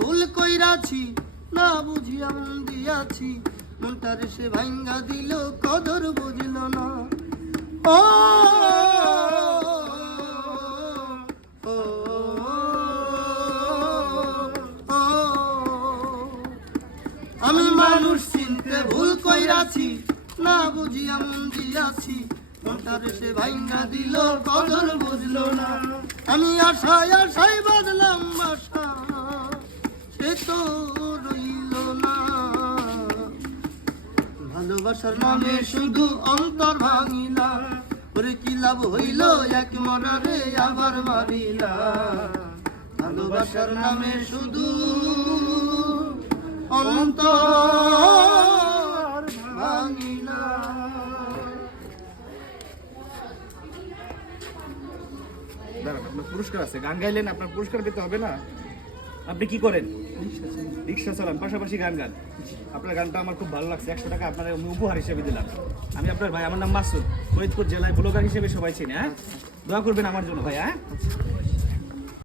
ভুল কইরাছি না বুঝিয়া মন দিয়াছি মনটারে সে ভাঙ্গা দিল কদর বুঝল না ও ও, ও, আমি মানুষ চিনতে ভুল কইরাছি না বুঝিয়া মন দিয়াছি মনটারে সে ভাঙ্গা দিল কদর বুঝল না আমি আশায় আশায় বাঁধলাম বাসা সে তো রইল না ভালোবাসার নামে শুধু অন্তর ভাঙিলা ওরে কি লাভ হইল এক মনারে আবার মারিলা ভালোবাসার নামে শুধু অন্তর ভাঙিলা দাঁড়ান, আপনার পুরস্কার আছে, গান গাইলেন, আপনার পুরস্কার পেতে হবে না? আপনি কি করেন? রিক্সা চালান, পাশাপাশি গান গান। আপনার গানটা আমার খুব ভালো লাগছে, 100 টাকা আপনার আমি উপহার হিসেবে দিলাম। আমি আপনার ভাই, আমার নাম মাসুদ, ফরিদপুর জেলায় ব্লগার হিসেবে সবাই চিনি। হ্যাঁ, দোয়া করবেন আমার জন্য ভাই। হ্যাঁ।